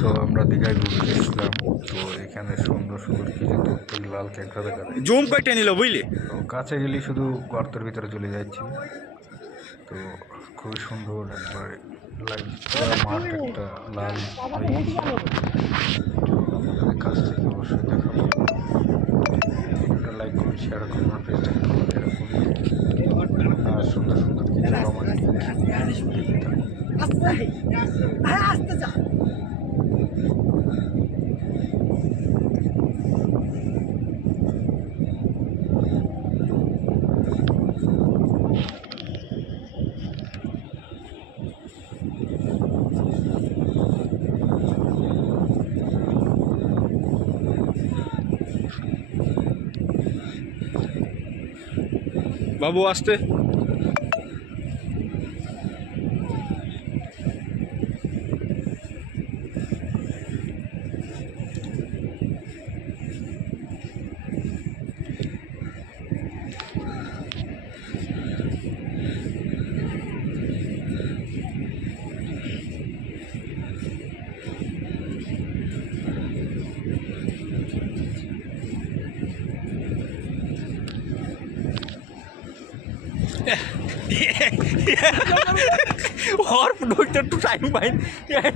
তো আমরা দীঘায় ঘুরতে এসেছিলাম। তো এখানে সুন্দর সুন্দর কিছু দূর থেকে লাল ক্যাংরা দেখা যায়। জুম কয়টা নিল বুঝলি? তো কাছে গেলে শুধু গর্তের ভিতরে চলে যাচ্ছি। তো খুবই সুন্দর একবার লাইট মাঠ একটা লাল হয়ে গেছে। আপনাদের কাছ থেকে অবশ্যই দেখাবো। একটা লাইক করুন, শেয়ার করুন, আমার পেজটাকে ফলো দিয়ে রাখুন। আর সুন্দর সুন্দর কিছু রোমান্টিক দেখতে থাকুন। বাবু আসতে। और डॉक्टर टू टाइम पाइन धर